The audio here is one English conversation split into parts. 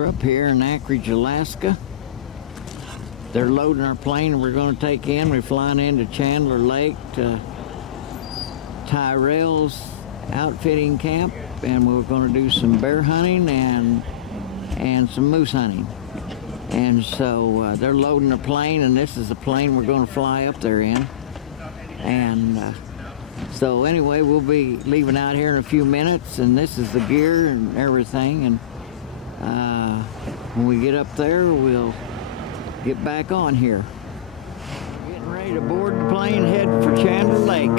We're up here in Anchorage, Alaska. They're loading our plane we're going to take in. We're flying into Chandler Lake to Tyrell's outfitting camp, and we're going to do some bear hunting and some moose hunting. And so they're loading the plane, and this is the plane we're going to fly up there in. And so anyway, we'll be leaving out here in a few minutes, and this is the gear and everything. And when we get up there, we'll get back on here. Getting ready to board the plane, head for Chandler Lake. I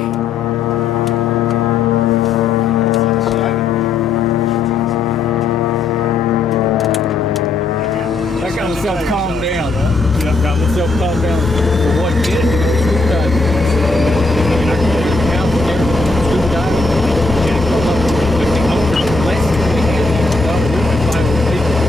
got myself calmed down. Yeah, got myself calmed down for 1 minute to go scuba diving. I can go to the house and there, scuba diving, and it goes up with the owners lessons we had. We went 5 people.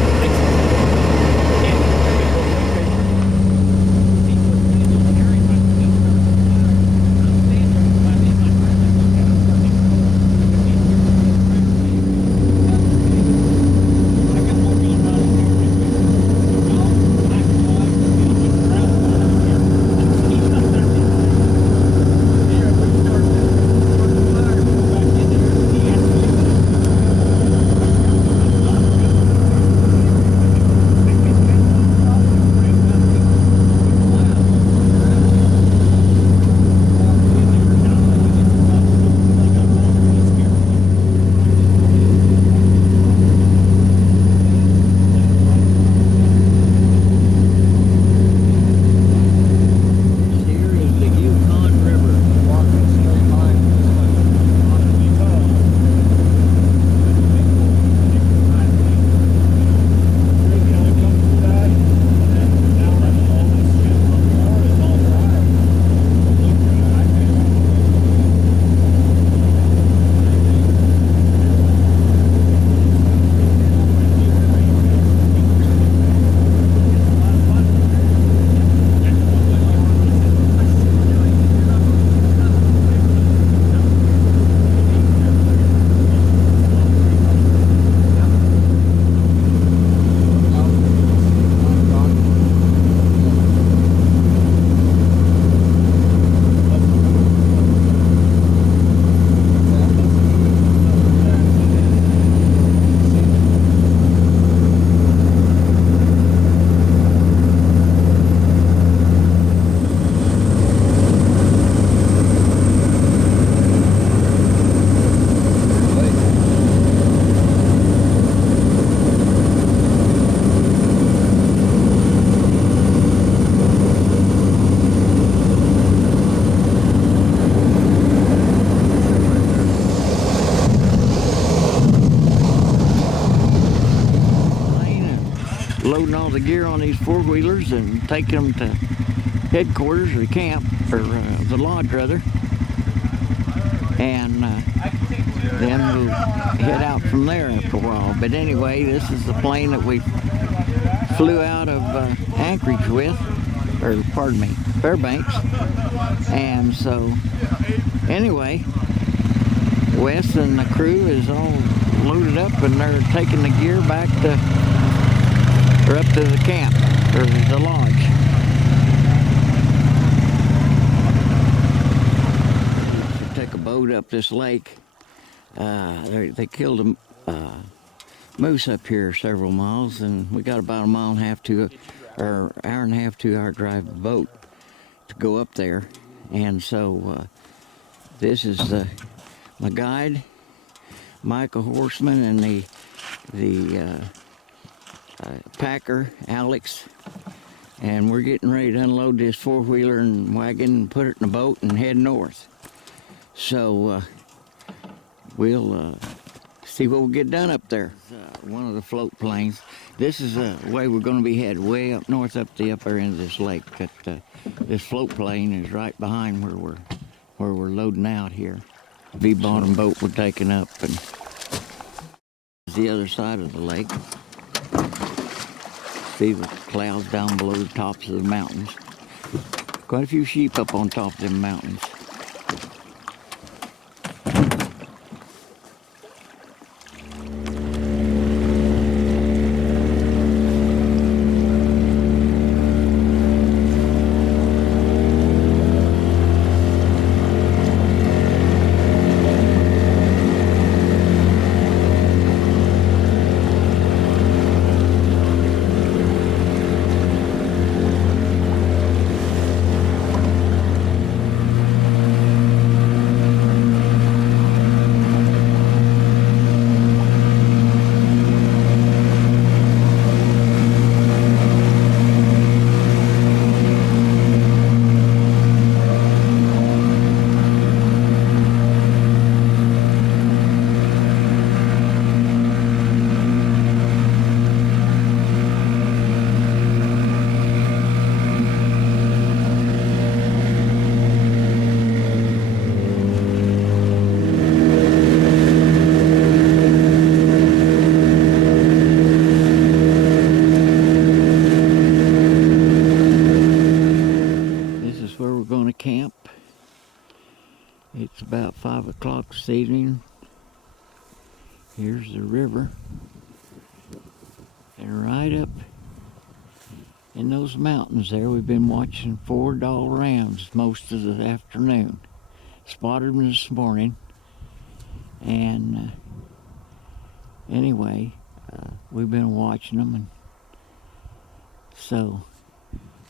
Loading all the gear on these four-wheelers and taking them to headquarters or the camp, or the lodge rather, and then we'll head out from there after a while. But anyway, this is the plane that we flew out of Anchorage with, or pardon me, Fairbanks. And so anyway, Wes and the crew is all loaded up, and they're taking the gear back to or up to the camp, or the lodge. Take a boat up this lake. They killed a moose up here several miles, and we got about a mile and a half to, or hour and a half, 2 hour drive boat to go up there. And so this is my guide, Michael Horseman, and the packer, Alex, and we're getting ready to unload this four-wheeler and wagon and put it in a boat and head north. So we'll see what we'll get done up there. One of the float planes. This is the way we're going to be headed, way up north, up the upper end of this lake. But this float plane is right behind where we're loading out here. V-bottom boat we're taking up, and the other side of the lake. See the clouds down below the tops of the mountains. Quite a few sheep up on top of them mountains. this evening. Here's the river. And right up in those mountains there, we've been watching 4 doll rams most of the afternoon. Spotted them this morning. And anyway, we've been watching them. And so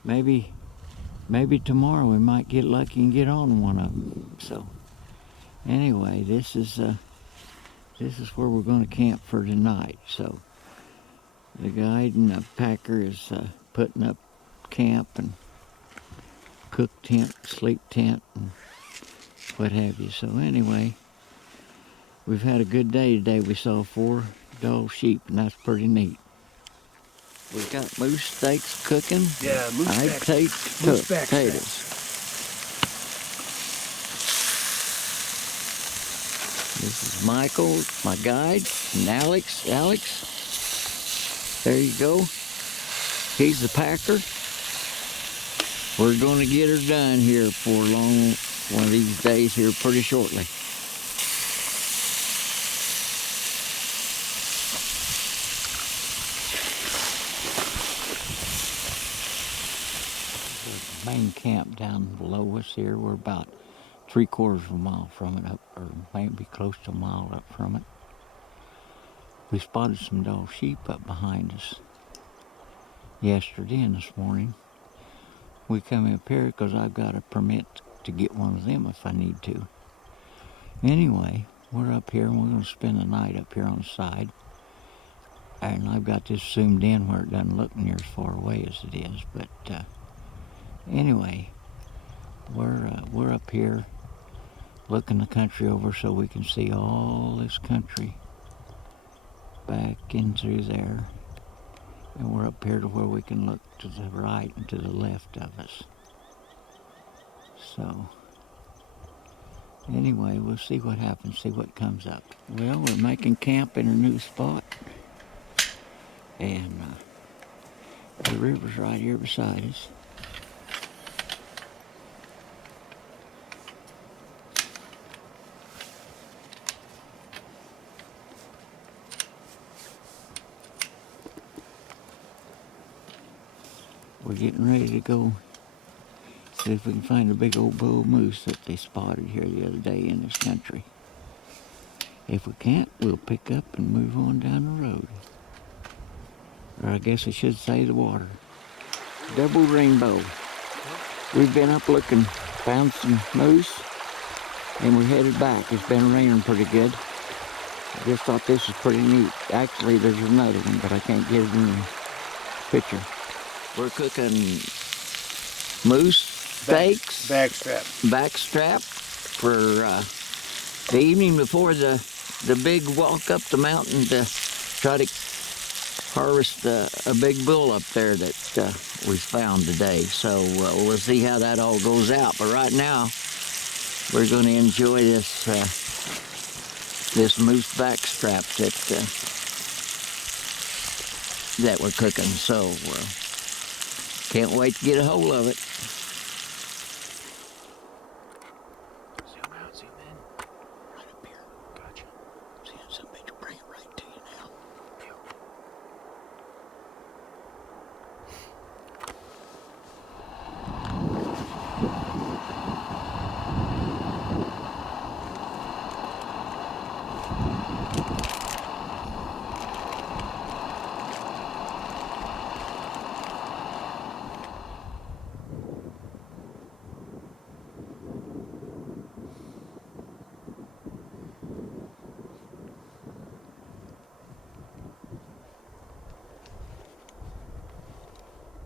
maybe tomorrow we might get lucky and get on one of them. So anyway, this is where we're going to camp for tonight. So the guide and the packer is putting up camp and cook tent, sleep tent, and what have you. So anyway, we've had a good day today. We saw 4 doll sheep, and that's pretty neat. We've got moose steaks cooking. Yeah, moose potatoes. This is Michael, my guide, and Alex. There you go. He's the packer. We're going to get her done here for one of these days here pretty shortly. There's the main camp down below us here. We're about 3/4 of a mile from it, up, or maybe close to a mile up from it. We spotted some doll sheep up behind us yesterday and this morning. We come up here because I've got a permit to get one of them if I need to. Anyway, we're up here and we're going to spend the night up here on the side. And I've got this zoomed in where it doesn't look near as far away as it is. But anyway, we're up here looking the country over so we can see all this country back in through there. And we're up here to where we can look to the right and to the left of us. So anyway, we'll see what happens, see what comes up. Well, we're making camp in a new spot. And the river's right here beside us. We're getting ready to go see if we can find a big old bull moose that they spotted here the other day in this country. If we can't, we'll pick up and move on down the road. Or I guess I should say the water. Double rainbow. We've been up looking, found some moose, and we're headed back. It's been raining pretty good. I just thought this was pretty neat. Actually, there's another one, but I can't get it in the picture. We're cooking moose steaks, backstrap for the evening before the big walk up the mountain to try to harvest a big bull up there that we found today. So we'll see how that all goes out. But right now, we're going to enjoy this this moose backstrap that we're cooking. So can't wait to get a hold of it. Zoom out, zoom in. Right up here. Gotcha. See, somebody to bring it right to you now.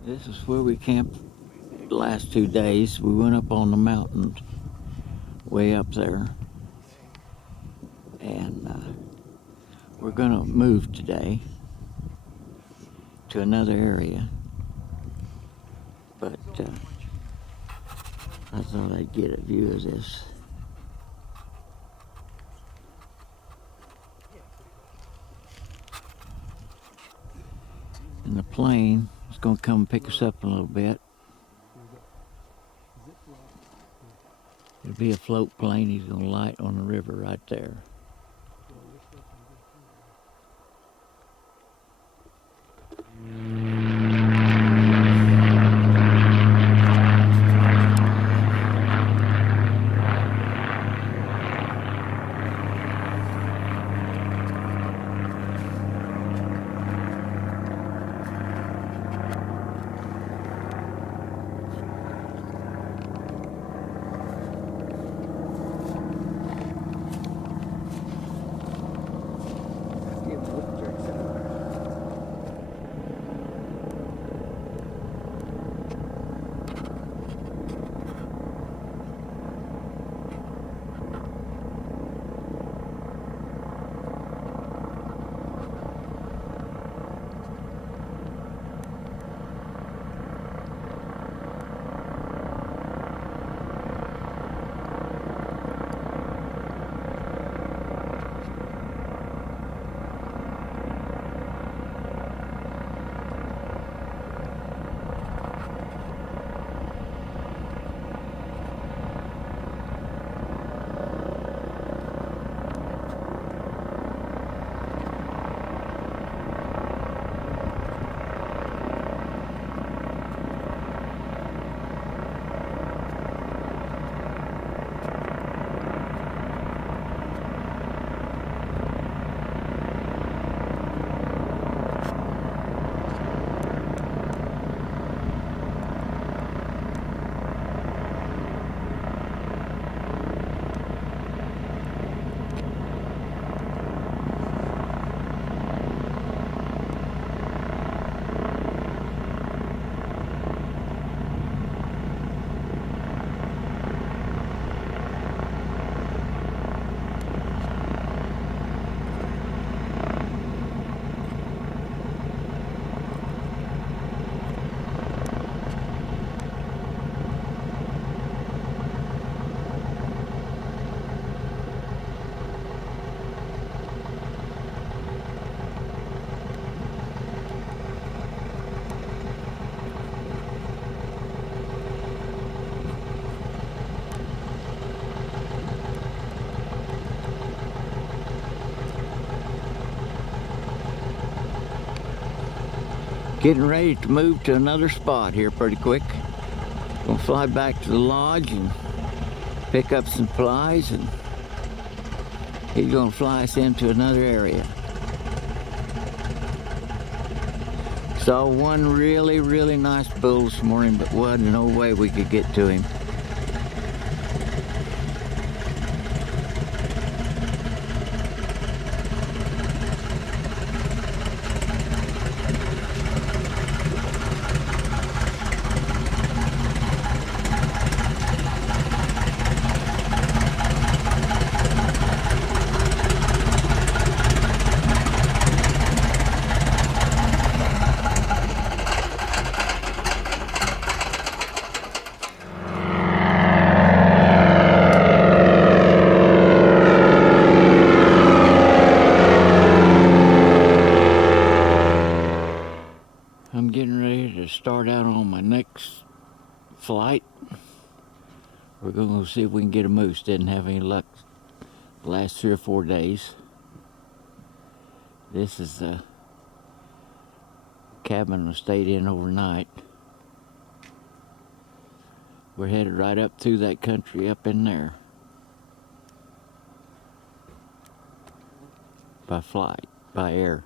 This is where we camped the last 2 days. We went up on the mountain way up there. And we're going to move today to another area. But I thought I'd get a view of this. And the plane is going to come pick us up in a little bit. It'll be a float plane he's gonna light on the river right there. Getting ready to move to another spot here pretty quick. Gonna fly back to the lodge and pick up some supplies, and he's gonna fly us into another area. Saw one really nice bull this morning, but wasn't no way we could get to him. I'm getting ready to start out on my next flight. We're going to go see if we can get a moose. Didn't have any luck the last 3 or 4 days. This is the cabin I stayed in overnight. We're headed right up through that country up in there by flight, by air.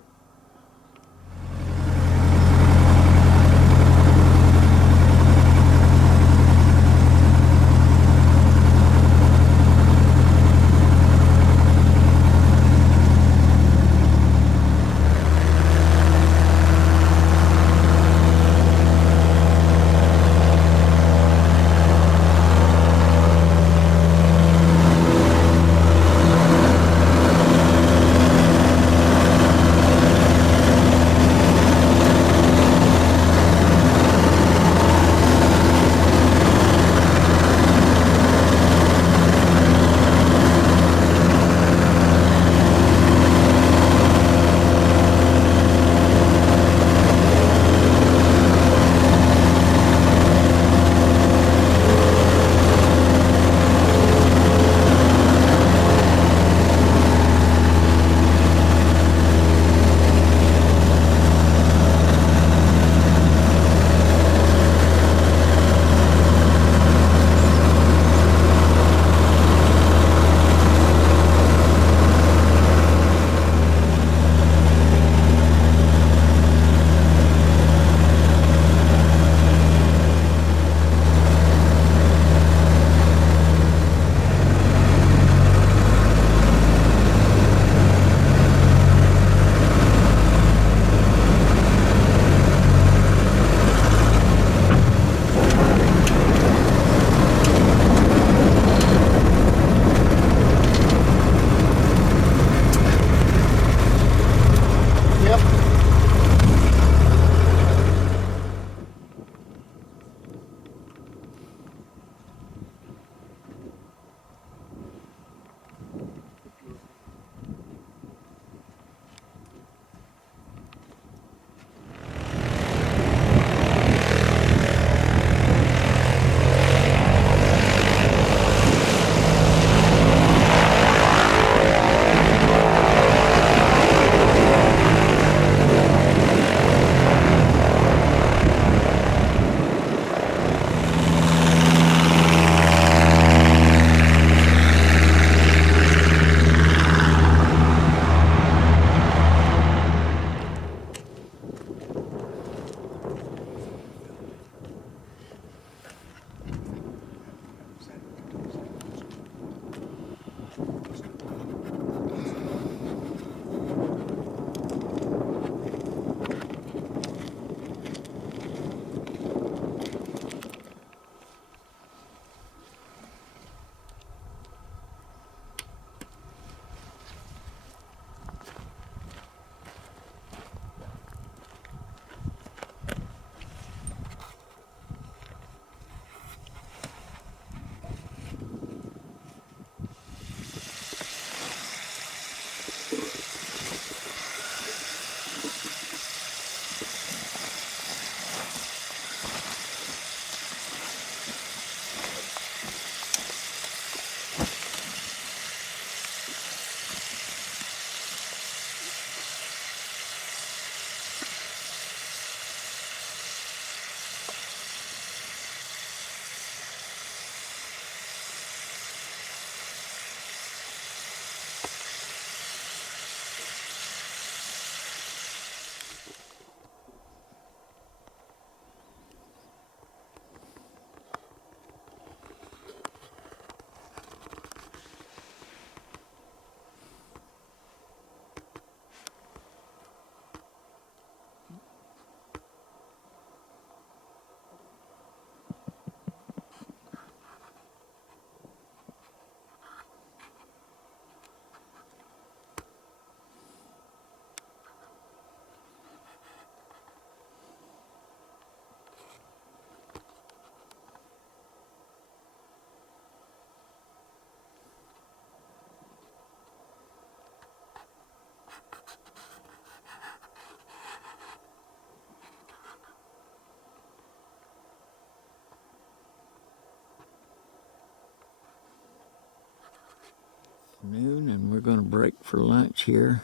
Noon, and we're going to break for lunch here.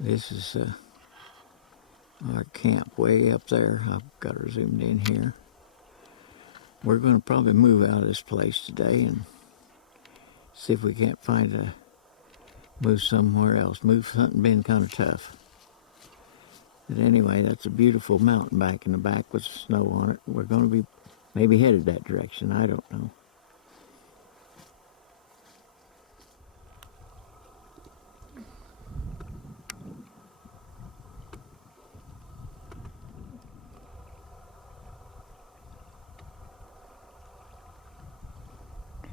This is our camp way up there. I've got her zoomed in here. We're going to probably move out of this place today and see if we can't move somewhere else. Move something been kind of tough. But anyway, that's a beautiful mountain back in the back with snow on it. We're going to be maybe headed that direction. I don't know.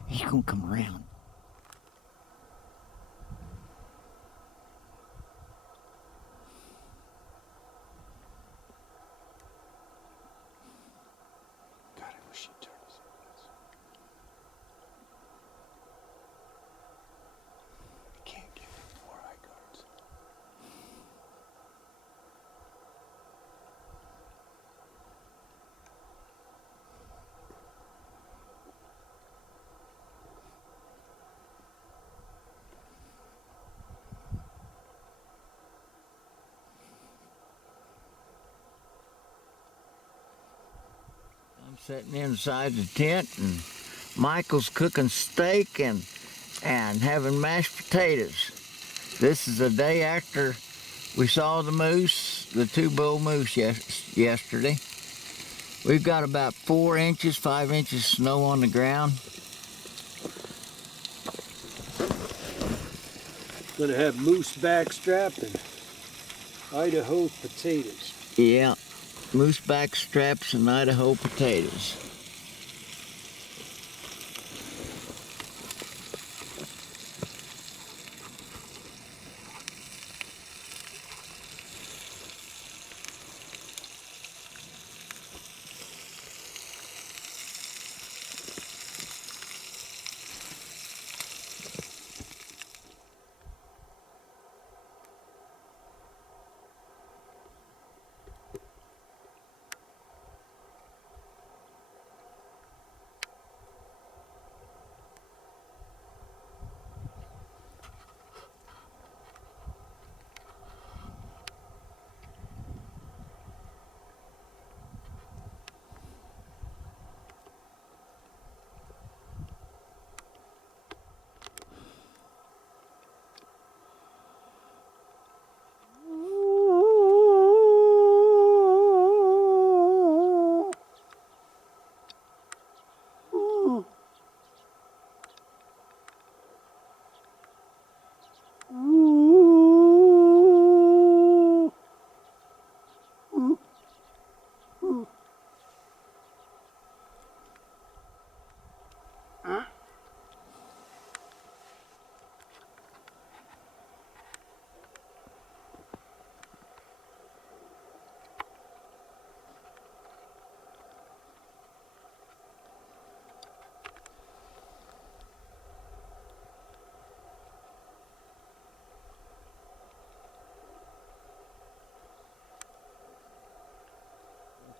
He's going to come around. God, I wish she'd turn us over this. I can't get any more eye guards. I'm sitting inside the tent, and Michael's cooking steak and having mashed potatoes. This is the day after we saw the moose, the 2 bull moose yesterday. We've got about 4 inches, 5 inches snow on the ground. Gonna have moose backstrap and Idaho potatoes. Yeah, moose back straps and Idaho potatoes.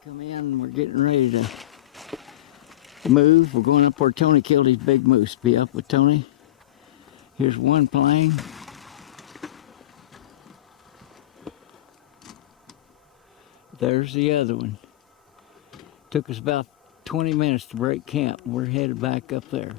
Come in, we're getting ready to move. We're going up where Tony killed his big moose. Be up with Tony. Here's one plane. There's the other one. Took us about 20 minutes to break camp. We're headed back up there.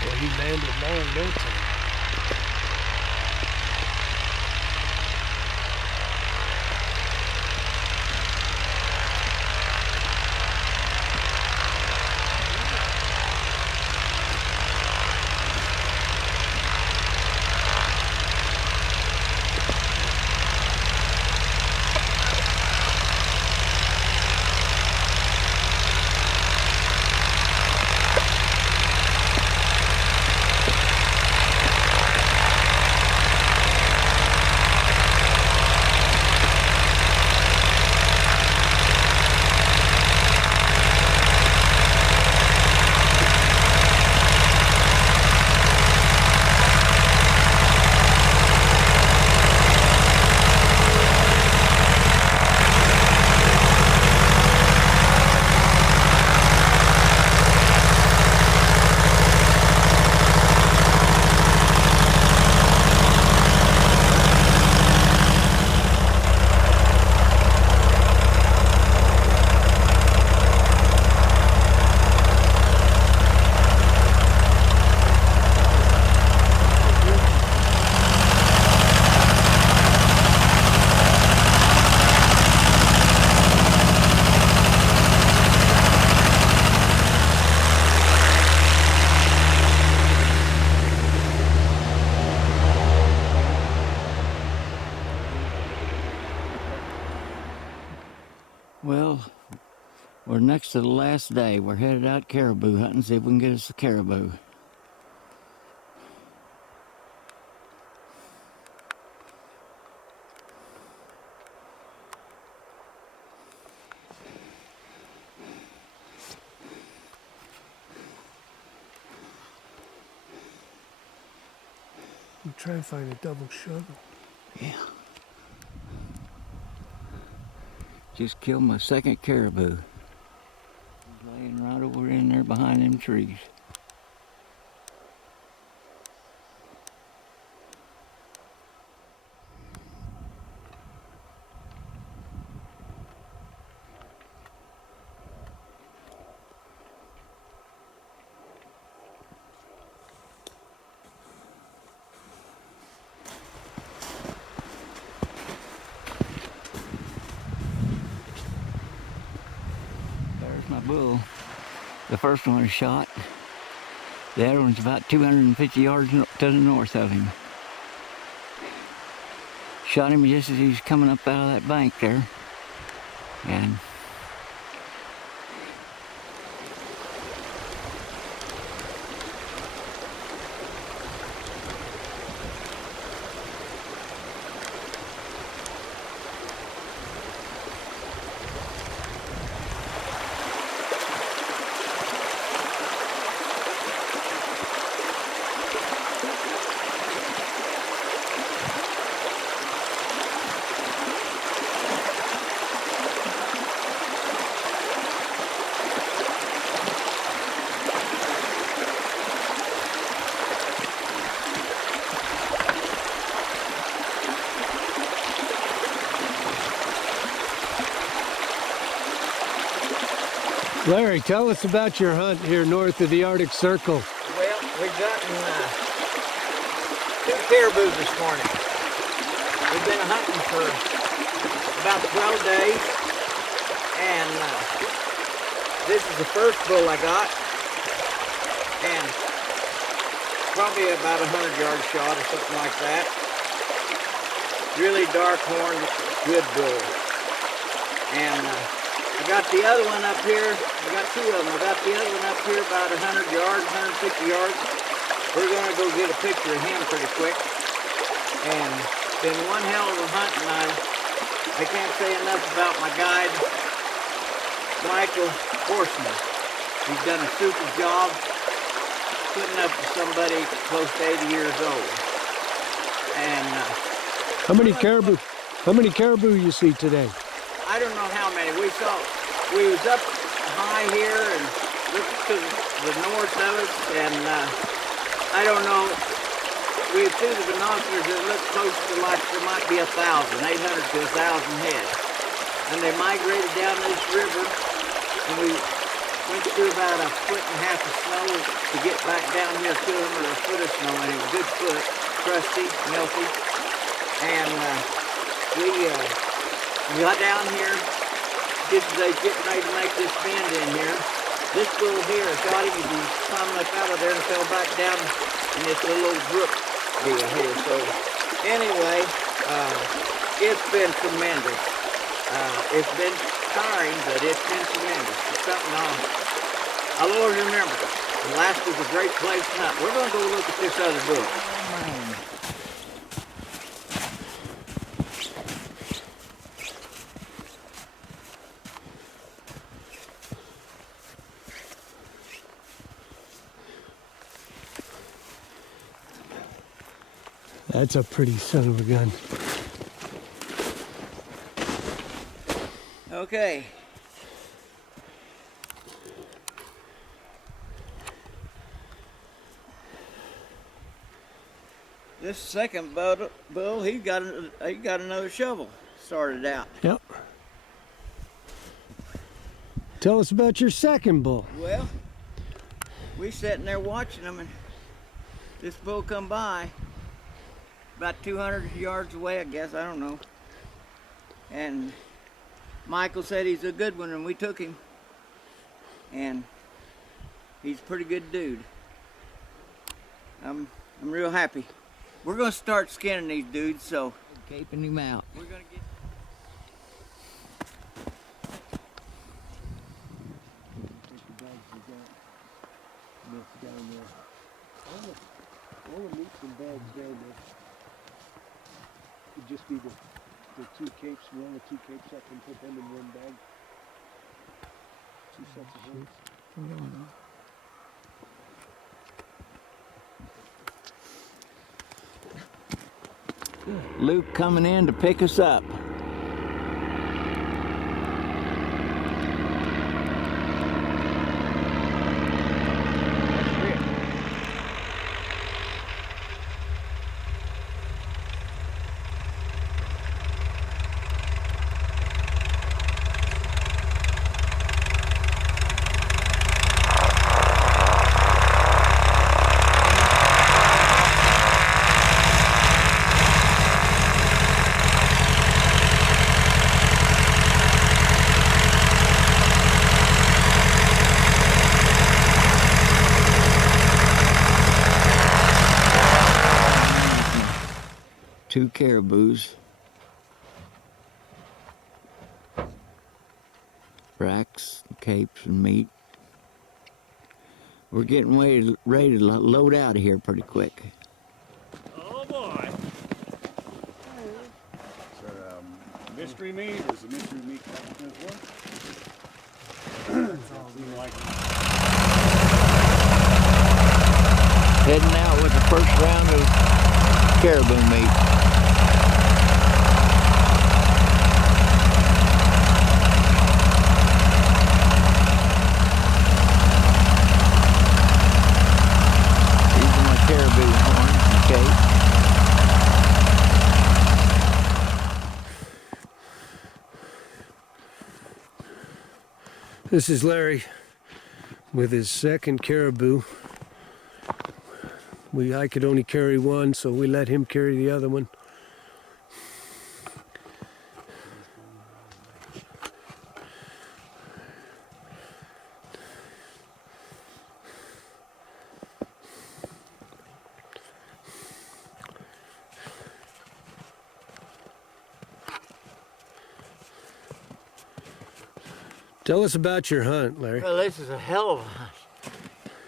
Well, he landed long no time. Well, we're next to the last day. We're headed out caribou hunting, see if we can get us a caribou. I'm trying to find a double shovel. Yeah. Just killed my second caribou. He's laying right over in there behind them trees. There's my bull. The first one is shot. The other one's about 250 yards to the north of him. Shot him just as he was coming up out of that bank there. And Larry, tell us about your hunt here north of the Arctic Circle. well, we've gotten 2 caribou this morning. We've been hunting for about 12 days, and this is the first bull I got, and probably about 100-yard shot or something like that. Really dark horn, good bull. And I got the other one up here. I got two of them. I got the other one up here about 100 yards, 150 yards. We're gonna go get a picture of him pretty quick. And it's been one hell of a hunt, and I can't say enough about my guide, Michael Horseman. He's done a super job putting up with somebody close to 80 years old. And How many caribou? How many caribou you see today? I don't know how many. We was up high here and looked to the north of us, and I don't know. We through the binoculars, it looked close to like there might be 1,000, 800 to 1,000 head. And they migrated down this river, and we went through about 1.5 feet of snow to get back down here to them, or a foot of snow, and it was a good foot, crusty, melty. And we got down here, just as they getting ready to make this bend in here. This bull here got him, he climbed up out of there and fell back down in this little old brook deal here. So anyway, it's been tremendous. It's been tiring, but it's been tremendous. It's something I'll always remember. Alaska's a great place to hunt. We're going to go look at this other bull. That's a pretty son of a gun. Okay. This second bull, he got another shovel started out. Yep. Tell us about your second bull. Well, we sitting there watching them, and this bull come by about 200 yards away, I guess, I don't know. And Michael said he's a good one, and we took him. And he's a pretty good dude. I'm real happy. We're gonna start skinning these dudes, so caping him out. We're gonna get. All the meats and bags down there would just be the two capes, one or two capes up and put them in one bag. Two sets of hands. Luke coming in to pick us up. Two caribous, racks, capes, and meat. We're getting ready to load out of here pretty quick. Oh boy. So, mystery meat, or is the mystery meat as well? Seemed like Heading out with the first round of caribou meat. These are my caribou horns, okay? This is Larry with his second caribou. I could only carry one, so we let him carry the other one. Tell us about your hunt, Larry. Well, this is a hell of a hunt.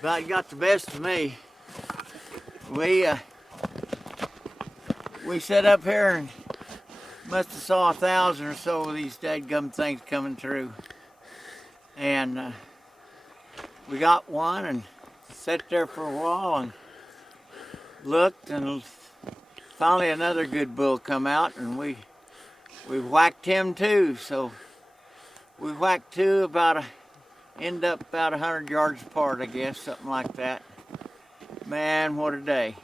About got the best of me. We set up here and must have saw 1,000 or so of these dadgum things coming through. And we got one and sat there for a while and looked, and finally another good bull come out, and we whacked him too. So we whacked two end up about 100 yards apart, I guess, something like that. Man, what a day.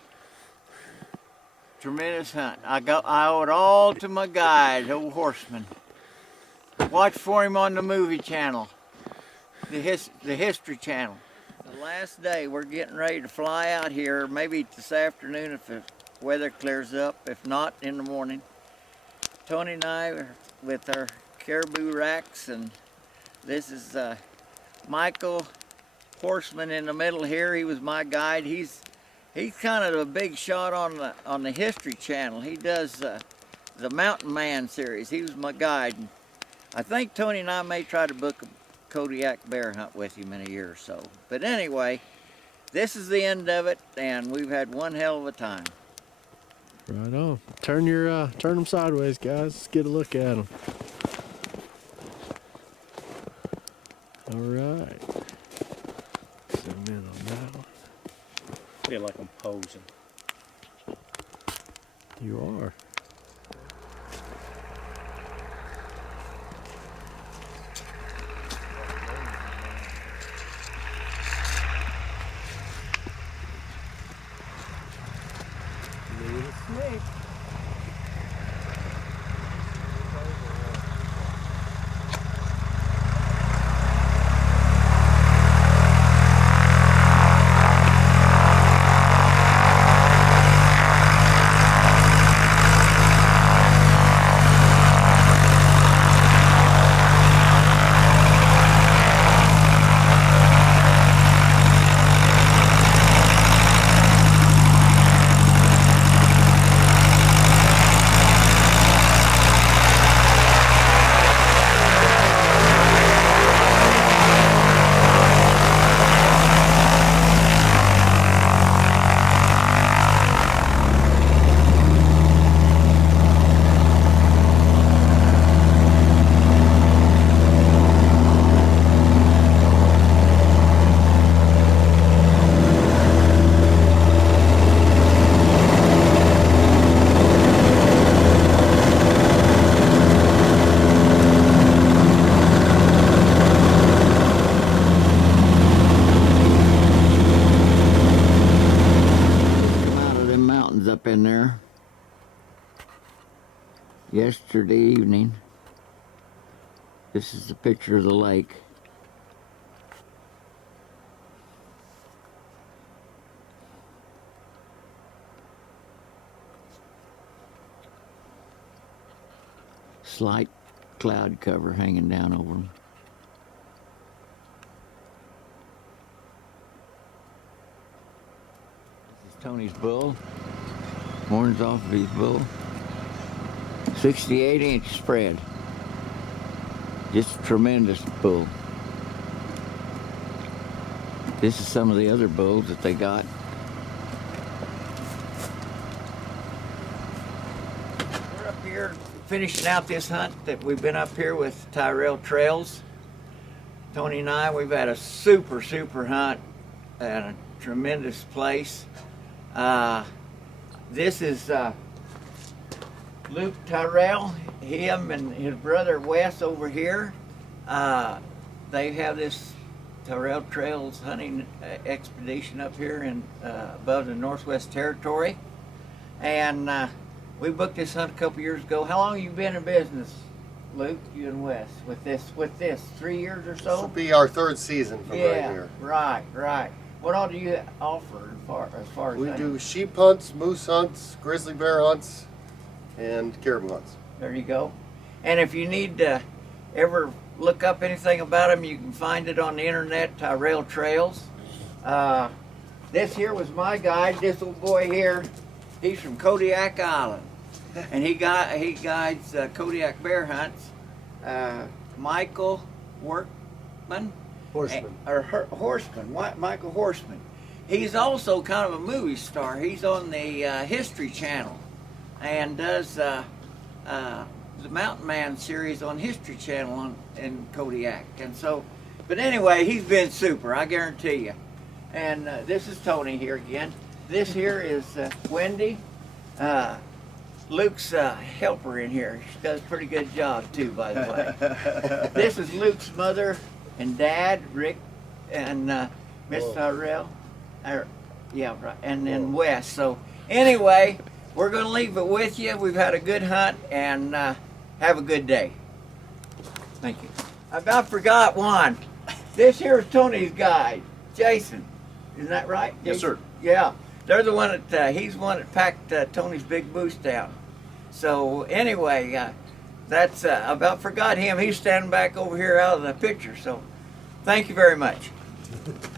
Tremendous hunt. I owe it all to my guide, old Horseman. Watch for him on the movie channel, the History Channel. The last day, we're getting ready to fly out here, maybe this afternoon if the weather clears up, if not in the morning. Tony and I are with our caribou racks, and this is Michael Horseman in the middle here. He was my guide. He's kind of a big shot on the History Channel. He does the Mountain Man series. He was my guide. And I think Tony and I may try to book a Kodiak bear hunt with him in a year or so. But anyway, this is the end of it, and we've had one hell of a time. Right on. Turn them sideways, guys. Let's get a look at them. All right. Zoom in on that one. Feel like I'm posing. You are. Up in there yesterday evening. This is the picture of the lake. Slight cloud cover hanging down over them. This is Tony's bull. Horns off of his bull. 68-inch spread. Just a tremendous bull. This is some of the other bulls that they got. We're up here finishing out this hunt that we've been up here with Tyrell Trails. Tony and I, we've had a super hunt at a tremendous place. This is Luke Tyrell, him and his brother Wes over here. They have this Tyrell Trails hunting expedition up here in above the Northwest Territory. And we booked this hunt a couple years ago. How long have you been in business, Luke, you and Wes, with this? 3 years or so? This will be our third season from right here. Right. What all do you offer as far as We hunting? do sheep hunts, moose hunts, grizzly bear hunts, and caribou hunts. There you go. And if you need to ever look up anything about them, you can find it on the internet, Tyrell Trails. This here was my guide, this little boy here. He's from Kodiak Island. And he guides Kodiak bear hunts. Michael Horseman. Horseman, Michael Horseman. He's also kind of a movie star. He's on the History Channel and does the Mountain Man series on History Channel in Kodiak. And so, but anyway, he's been super, I guarantee you. And this is Tony here again. This here is Wendy, Luke's helper in here. She does a pretty good job too, by the way. This is Luke's mother and dad, Rick and Miss Tyrell. Yeah, right. And then Wes. So anyway, we're going to leave it with you. We've had a good hunt, and have a good day. Thank you. I about forgot one. This here is Tony's guide, Jason. Isn't that right? Yes, sir. Yeah. They're the one that, he's the one that packed Tony's big moose down. So anyway, that's, I about forgot him. He's standing back over here out of the picture. So thank you very much.